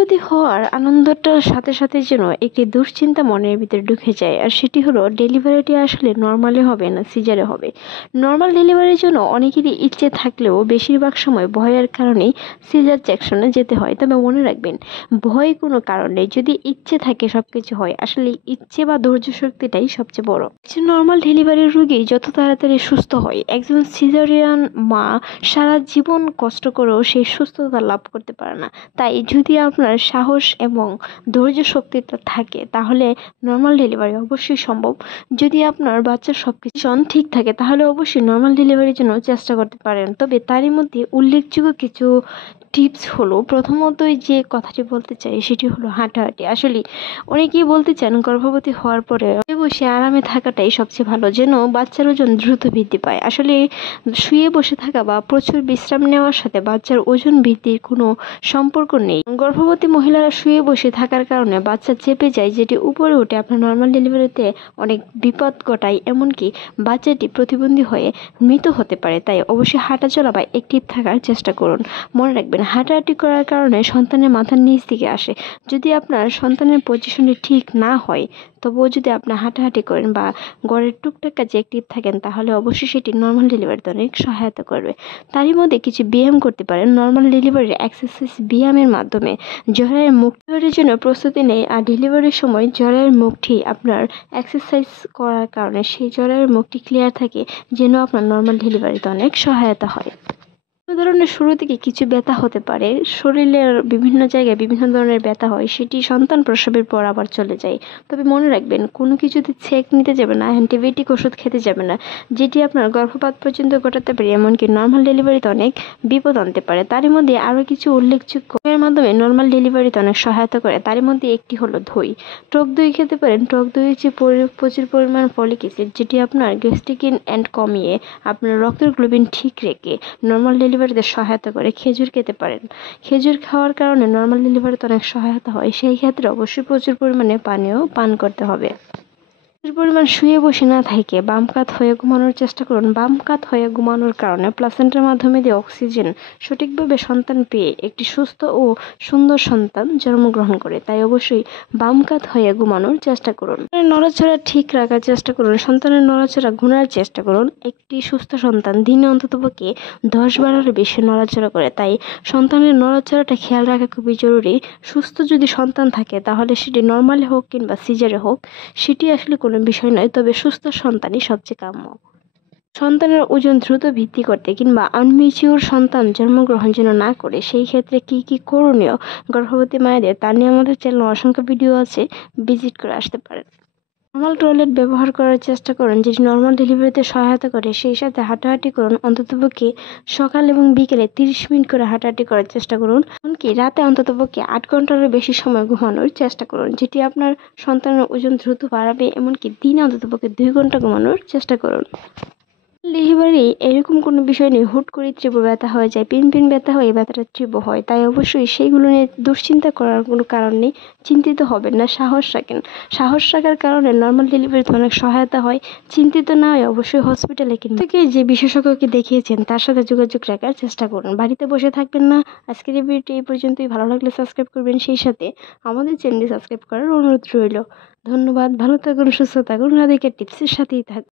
গর্ভবতী হওয়ার আনন্দটার সাথে সাথে যেন একটি দুশ্চিন্তা মনের ভিতরে ঢুকে যায়, আর সেটি হলো ডেলিভারিটি আসলে নর্মালি হবে না সিজারে হবে। নর্মাল ডেলিভারির জন্য অনেকেরই ইচ্ছে থাকলেও বেশিরভাগ সময় ভয়ের কারণেই সিজার সেকশনে যেতে হয়। তবে মনে রাখবেন, ভয় কোনো কারণ নেই, যদি ইচ্ছে থাকে সবকিছু হয়। আসলে ইচ্ছে বা ধৈর্য শক্তিটাই সবচেয়ে বড়। একজন নর্মাল ডেলিভারির রোগী যত তাড়াতাড়ি সুস্থ হয়, একজন সিজারিয়ান মা সারা জীবন কষ্ট করেও সেই সুস্থতা লাভ করতে পারে না। তাই যদি আপনার সাহস এবং ধৈর্য শক্তিটা থাকে তাহলে নর্মাল ডেলিভারি অবশ্যই সম্ভব। যদি আপনার বাচ্চার সবকিছু ঠিক থাকে তাহলে অবশ্যই নর্মাল ডেলিভারির জন্য চেষ্টা করতে পারেন। তবে তারই মধ্যে উল্লেখযোগ্য কিছু টিপস হলো, প্রথমতই যে কথাটি বলতে চাই সেটি হলো হাঁটাহাঁটি। আসলে অনেকেই বলতে চান গর্ভবতী হওয়ার পরে বসে আরামে থাকাটাই সবচেয়ে ভালো, যেন বাচ্চার ওজন দ্রুত বৃদ্ধি পায়। আসলে শুয়ে বসে থাকা বা প্রচুর বিশ্রাম নেওয়ার সাথে বাচ্চার ওজন বৃদ্ধির কোনো সম্পর্ক নেই। গর্ভবতী মহিলারা শুয়ে বসে থাকার কারণে বাচ্চা চেপে যায়, যেটি উপরে উঠে আপনার নর্মাল ডেলিভারিতে অনেক বিপদ ঘটায়, এমনকি বাচ্চাটি প্রতিবন্ধী হয়ে মৃত হতে পারে। তাই অবশ্যই হাঁটা চলা বা অ্যাক্টিভ থাকার চেষ্টা করুন। মনে রাখবেন, হাঁটাহাঁটি করার কারণে সন্তানের মাথার নিচ দিকে আসে। যদি আপনার সন্তানের পজিশনটি ঠিক না হয়, তবুও যদি আপনি হাঁটাহাঁটি করেন বা ঘরের টুকটাক কাজে অ্যাক্টিভ থাকেন তাহলে অবশ্যই সেটি নর্মাল ডেলিভারিতে অনেক সহায়তা করবে। তারই মধ্যে কিছু ব্যায়াম করতে পারেন। নর্মাল ডেলিভারির এক্সারসাইজ ব্যায়ামের মাধ্যমে জরায়ের মুখ ডেলিভারির জন্য প্রস্তুতি নেই, আর ডেলিভারির সময় জরায়ের মুখটি আপনার এক্সারসাইজ করার কারণে সেই জরায়ের মুখটি ক্লিয়ার থাকে, যেন আপনার নর্মাল ডেলিভারিতে অনেক সহায়তা হয়। ধরনের শুরু থেকে কিছু ব্যথা হতে পারে, শরীরের বিভিন্ন জায়গায় বিভিন্ন ধরনের ব্যথা হয়, সেটি সন্তান প্রসবের পর আবার চলে যায়। তবে মনে রাখবেন, কোনো কিছুতে ছেঁক নিতে যাবে না, অ্যান্টিবায়োটিক ওষুধ খেতে যাবে না, যেটি আপনার গর্ভপাত পর্যন্ত ঘটাতে পারে, এমনকি নর্মাল ডেলিভারিতে অনেক বিপদ আনতে পারে। তারই মধ্যে আরও কিছু উল্লেখযোগ্য এর মাধ্যমে নর্মাল ডেলিভারিতে অনেক সহায়তা করে। তারই মধ্যে একটি হলো দই। টক দই খেতে পারেন। টক দই হচ্ছে প্রচুর পরিমাণ ফলিক অ্যাসিড, যেটি আপনার গ্যাস্ট্রিকিন অ্যান্ড কমিয়ে আপনার রক্তের গ্লোবিন ঠিক রেখে নর্মাল ডেলিভারিতে সহায়তা করে। খেজুর খেতে পারেন। খেজুর খাওয়ার কারণে নর্মাল ডেলিভারিতে অনেক সহায়তা হয়। সেই ক্ষেত্রে অবশ্যই প্রচুর পরিমাণে পানীয় পান করতে হবে। প্রচুর পরিমাণ শুয়ে বসে না থেকে বাম কাত হয়ে ঘুমানোর চেষ্টা করুন। বাম কাত হয়ে ঘুমানোর কারণে প্লাসেন্টার মাধ্যমে দিয়ে অক্সিজেন সঠিকভাবে সন্তান পেয়ে একটি সুস্থ ও সুন্দর সন্তান জন্মগ্রহণ করে। তাই অবশ্যই বাম কাত হয়ে ঘুমানোর চেষ্টা করুন। নড়াচড়া ঠিক রাখার চেষ্টা করুন। সন্তানের নড়াচড়া ঘোরার চেষ্টা করুন। একটি সুস্থ সন্তান দিনে অন্ততপক্ষে 10-12 বেশি নড়াচড়া করে, তাই সন্তানের নড়াচড়াটা খেয়াল রাখা খুবই জরুরি। সুস্থ যদি সন্তান থাকে তাহলে সেটি নর্মালি হোক কিংবা সিজারে হোক, সেটি আসলে কোনো বিষয় নয়। তবে সুস্থ সন্তানই সবচেয়ে কাম্য। সন্তানের ওজন দ্রুত বৃদ্ধি করতে কিংবা আনম্যাচিউর সন্তান জন্মগ্রহণ যেন না করে, সেই ক্ষেত্রে কি কি করণীয় গর্ভবতী মায়েদের, তা নিয়ে আমাদের চ্যানেলে অসংখ্য ভিডিও আছে, ভিজিট করে আসতে পারেন। নর্মাল টয়লেট ব্যবহার করার চেষ্টা করুন, যেটি নর্মাল ডেলিভারিতে সহায়তা করে। সেই সাথে হাঁটাহাঁটি করুন। অন্ততপক্ষে সকাল এবং বিকেলে 30 মিনিট করে হাঁটাহাঁটি করার চেষ্টা করুন। এমনকি রাতে অন্ততপক্ষে 8 ঘন্টারও বেশি সময় ঘুমানোর চেষ্টা করুন, যেটি আপনার সন্তানের ওজন দ্রুত বাড়াবে। এমনকি দিনে অন্ততপক্ষে 2 ঘন্টা ঘুমানোর চেষ্টা করুন। ডেলিভারি এরকম কোনো বিষয় নেই হুট করে তীব্র ব্যথা হয়ে যায়, পিন ব্যথা হয়ে ব্যথাটা তীব্র হয়। তাই অবশ্যই সেইগুলো নিয়ে দুশ্চিন্তা করার কোনো কারণ নেই। চিন্তিত হবেন না, সাহস রাখেন। সাহস রাখার কারণে নর্মাল ডেলিভারিতে অনেক সহায়তা হয়। চিন্তিত না হয়ে অবশ্যই হসপিটালে থেকে যে বিশেষজ্ঞকে দেখিয়েছেন তার সাথে যোগাযোগ রাখার চেষ্টা করুন। বাড়িতে বসে থাকবেন না। আজকের এই ভিডিওটি এই পর্যন্তই। ভালো লাগলে সাবস্ক্রাইব করবেন, সেই সাথে আমাদের চ্যানেলটি সাবস্ক্রাইব করার অনুরোধ রইল। ধন্যবাদ। ভালো থাকুন, সুস্থ থাকুন। রাধিকা টিপসের সাথেই থাকুন।